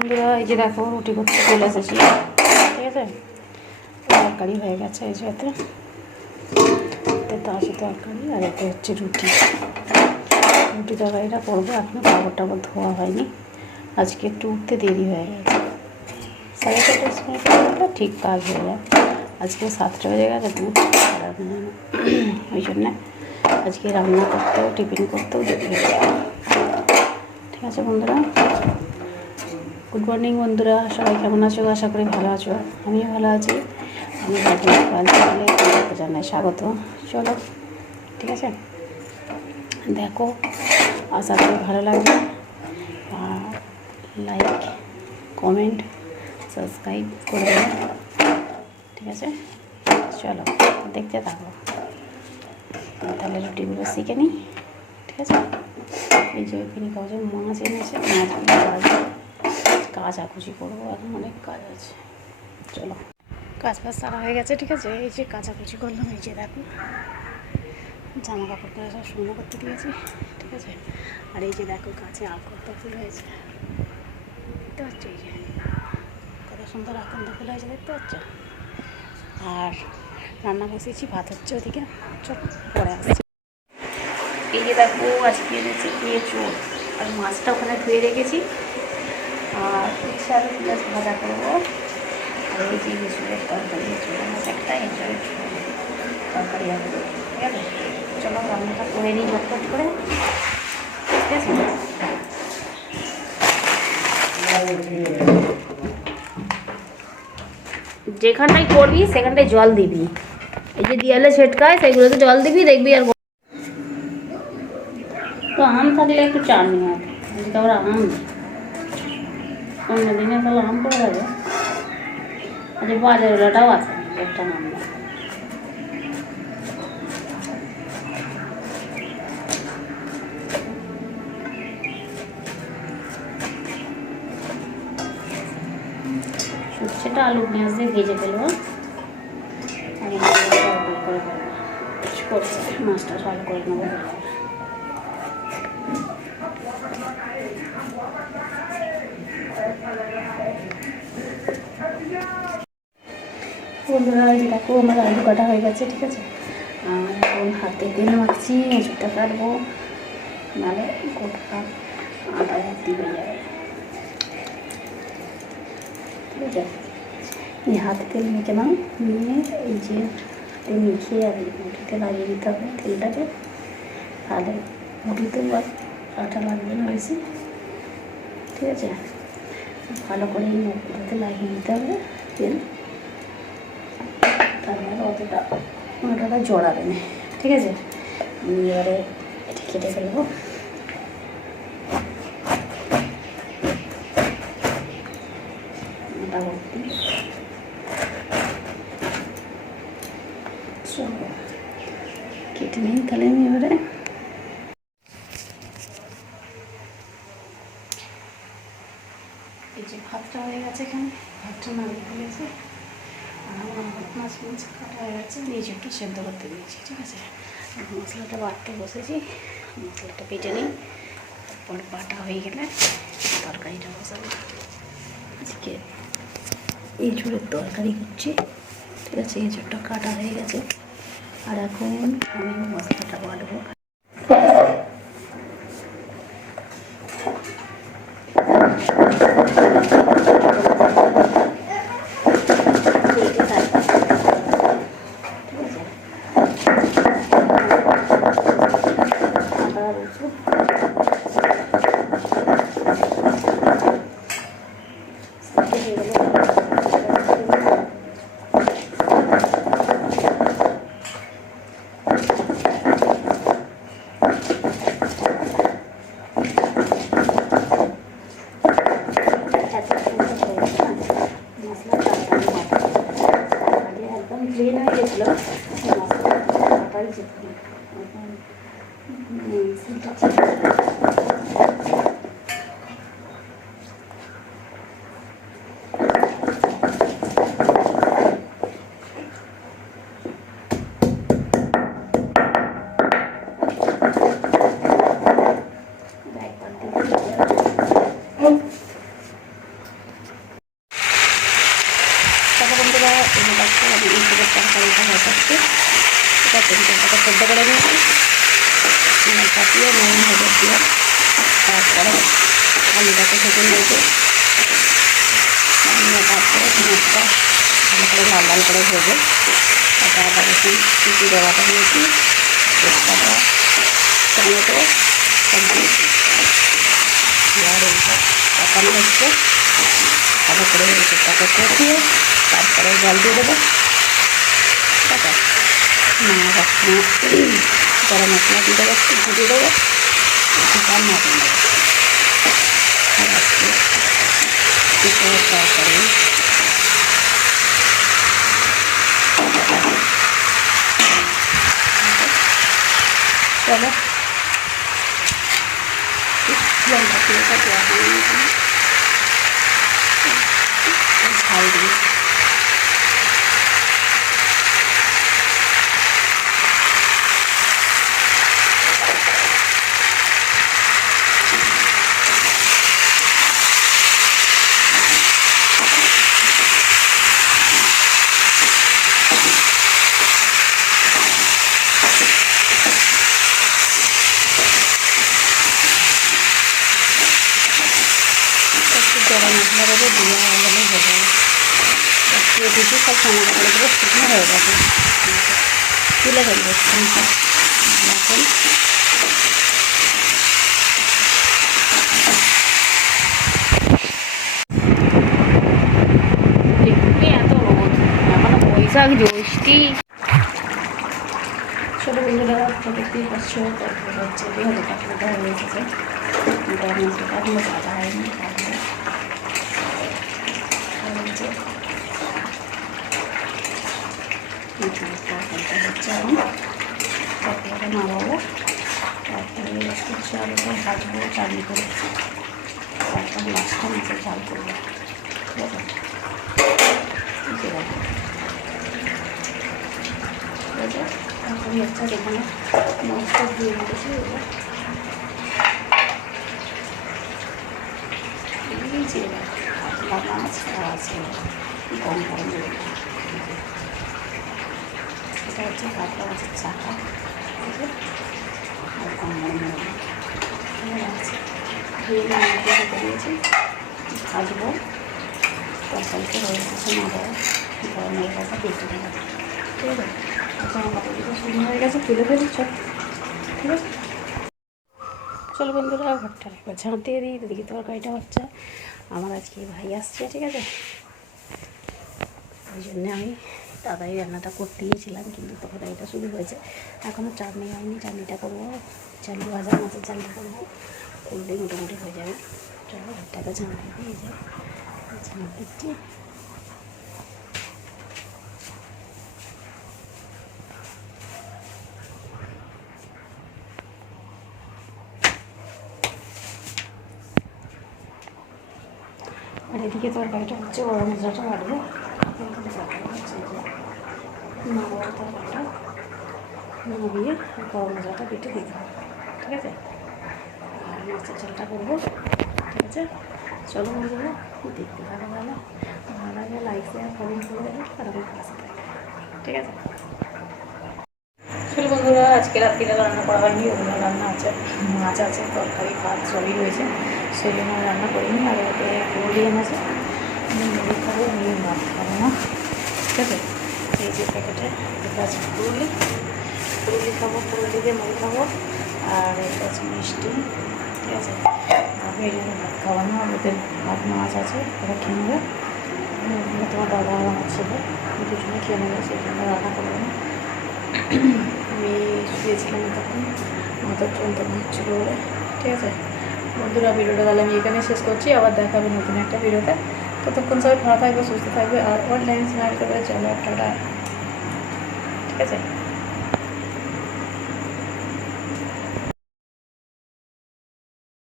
বন্ধুরা, এই যে দেখো, রুটি করতে চলে এসেছি। ঠিক আছে? তরকারি হয়ে গেছে এই যে এতে। এতে আছে তরকারি, আর এতে হচ্ছে রুটি। রুটি তরকারিটা করব এখনও কাপড় টাপড় ধোয়া হয়নি। আজকে একটু উঠতে দেরি হয়ে গেছে। সাড়ে চারটার সময় ঠিক কাজ হয়ে যায় আজকে সাতটা বেজে গেছে ওই জন্যে আজকে রান্না করতেও, টিফিন করতেও দেরি হয়ে যায় ঠিক আছে বন্ধুরা? গুড মর্নিং বন্ধুরা। সবাই কেমন আছো? আশা করি ভালো আছো। আমিও ভালো আছি। আমি জানাই স্বাগত। চলো, ঠিক আছে? দেখো, আশা করি ভালো লাগবে। লাইক কমেন্ট সাবস্ক্রাইব করে ঠিক আছে? চলো, দেখতে থাকো। তাহলে রুটিগুলো শিখে নিই। ঠিক আছে? এই যে এখানে কাগজে মাছ এনেছে মাছগুলো কাচাকুচি করব এখন অনেক কাজ আছে। চলো। কাজ বাজ সারা হয়ে গেছে, ঠিক আছে? এই যে কাচাকুচি করলাম, এই যে দেখো। জামা কাপড়গুলো সব শুকনো করতে দিয়েছি, ঠিক আছে? আর এই যে দেখো কাছে আকন্দ ফুল হয়েছে। দেখতে পাচ্ছ? এই যে কত সুন্দর আকন্দ ফুল হয়েছে, দেখতে পাচ্ছ? আর রান্না বসিয়েছি, ভাত হচ্ছে ওদিকে। চল, পরে আসছি। এই যে দেখো, আজকে এনেছি এঁচোড় আর মাছটা ওখানে ধুয়ে রেখেছি। আর ইচ্ছা আলু পেঁয়াজ ভাজা করব। আর এই যে তরকারি একটা এঁচোড়ের তরকারি হবে চলো রান্নাটা করে নিই ঝটপট করে। ঠিক আছে? যেখানটায় করবি, সেখানটায় জল দিবি। এই যে দিয়ালে ছেটকায়, সেগুলোতে জল দিবি, দেখবি আর তো আম থাকলে একটু হবে আজকে আবার আম। অন্য দিনে তাহলে আম করে যাবে। আজকে বাজারওয়ালাটাও আছে, একটা নাম। সর্ষেটা, আলু, পেঁয়াজ দিয়ে ভেজে ফেলব। আর করে মাছটা ভালো করে নেব। বন্ধুরা দেখো, আমার আলু কাটা হয়ে গেছে, ঠিক আছে? আর এখন হাতে তেল মাখছি এঁচুরটা কাটবো নাহলে গোটা আটা ভর্তি হয়ে যাবে ঠিক আছে? এই হাতে তেল মেখে নাও, নিয়ে এই যে হাতে মেখে আর এই মুঠিতে লাগিয়ে দিতে হবে তেলটাকে। তাহলে মুঠিতেও আর আটা লাগবে না বেশি। ঠিক আছে? ভালো করে এই মুখগুলোতে লাগিয়ে নিতে হবে তেল। তারপরে অতটা জড়াবে না। ঠিক আছে? আমি এবারে এটা কেটে ফেলব। কেটে নিই তাহলে আমি এবারে। ভাতটা হয়ে গেছে এখানে, ভাতটা নামিয়ে ফেলেছে। মাছ মাছ কাটা হয়ে গেছে নিজে একটু সেদ্ধ করতে দিয়েছি, ঠিক আছে? মশলাটা বাটতে বসেছি, মশলাটা পেটে নিই, তারপর বাটা হয়ে গেলে তরকারিটা বসাবো। আজকে ঝোলের তরকারি করছি, ঠিক আছে? ঝোলটা কাটা হয়ে গেছে। আর এখন আমি মশলাটা বাটবো। এইটা మళ్ళీ అర్థం. క్లీన్ అయ్యే ఎట్లా చెప్పండి কাটিয়ে নুন হলুদ দিয়ে তারপরে আলুটাকে ভেজে নিয়েছি। নিয়ে তারপরে পেঁয়াজটা ভালো করে লাল লাল করে ভেজে তারপর আদা রসুন কুচি দেওয়াটা নিয়েছি। তেজপাতা টমেটো সব পাকানো হচ্ছে। ভালো করে এটাকে কষিয়ে তারপরে জল দিয়ে দেবো। ঠিক গরম মশলা দিয়ে দেবো একটু দিয়ে দেবো চিকেন মটন দেবো আর চলো। লঙ্কা দিই একটু গরম মশলা দেবো দিয়ে হয়ে যাবে দিয়ে দিচ্ছি সব সামনে দেবো শুকনো হয়ে গেছে তুলে ফেলব এখন বৈশাখ জ্যৈষ্ঠী ছোটো বন্ধুরা দেখতেই পাচ্ছ তারপরে হচ্ছে পেঁয়াজের কাঁকড়া হয়ে এসেছে মশলাটা হয়নি কাটবে আর হচ্ছে হচ্ছে তারপরে নামাবো তারপরে একটু চাল ভাজবো চালনি করে তারপর লাস্টটা মাছের চাল করব তারপরে হচ্ছে এখানে মাছটা দিয়ে দিয়েছি এবার এই যে মাছ আছে গম গরম এটা হচ্ছে কাতলা মাছের চাকা ঠিক আছে? আর গম গরম আছে? দিয়েছি। ভাজবো। তরকারিতে হয়ে গেছে না দেয় গরম হয়ে গেছে দেবো ঠিক আছে? হয়ে গেছে চল। চলো বন্ধুরা, ঘরটা একবার ঝাঁট দিয়ে দিই এদিকে তরকারিটা হচ্ছে। আমার আজকে ভাই আসছে, ঠিক আছে? ওই জন্যে আমি তাড়াতাড়ি রান্নাটা করতে গিয়েছিলাম কিন্তু এটা শুরু হয়েছে। এখনও চাটনি হয়নি চাটনিটা করব। চালু ভাজা, মাছের চালটা করব। করলেই মোটামুটি হয়ে যাবে। চলো, ঘরটাকে ঝামেলা দিয়ে যায় ঝাঁট আর এদিকে তরকারিটা হচ্ছে গরম মশলাটা বাড়বে নামাবো তরকারিটা। নামিয়ে গরম মশলাটা বেটে দিতে হবে ঠিক আছে? আর মাছের ঝালটা করব, ঠিক আছে? চলো বন্ধুরা, দেখতে ভালো ভালো ভালো লাগে লাইক শেয়ার কমেন্ট করে দেবে, আর আমার ঠিক আছে? চলো বন্ধুরা, আজকে রাত্রিটা রান্না করা হয়নি, ওগুলো রান্না আছে, মাছ আছে, তরকারি, ভাত, সবই রয়েছে। সেই জন্য রান্না করিনি, আর ওতে পুরুলিয়ান আছে আমি মুড়ি খাব আমি ভাত খাব না। ঠিক আছে? এই যে প্যাকেটে এটা আছে পুরুলি পুরুলি খাব পুরুলি দিয়ে মুড়ি খাব, আর এটা আছে মিষ্টি। ঠিক আছে? আমি এই জন্য ভাত খাব না ওদের ভাত মাছ আছে, ওরা খেয়ে নেবে। তোমার দাদা আর আমার ছেলে দুজনে খেয়ে নেবে, সেই জন্য রান্না করব না। আমি শুয়েছিলাম তখন, মাথার যন্ত্রণা হচ্ছিল বলে। ঠিক আছে? বন্ধুরা, ভিডিওটা তাহলে আমি এখানে শেষ করছি। আবার দেখা হবে নতুন একটা ভিডিওতে। ততক্ষণ সবাই ভালো থাকবে, সুস্থ থাকবে, আর অনলাইন স্নান করবে চলো একটা ঠিক আছে?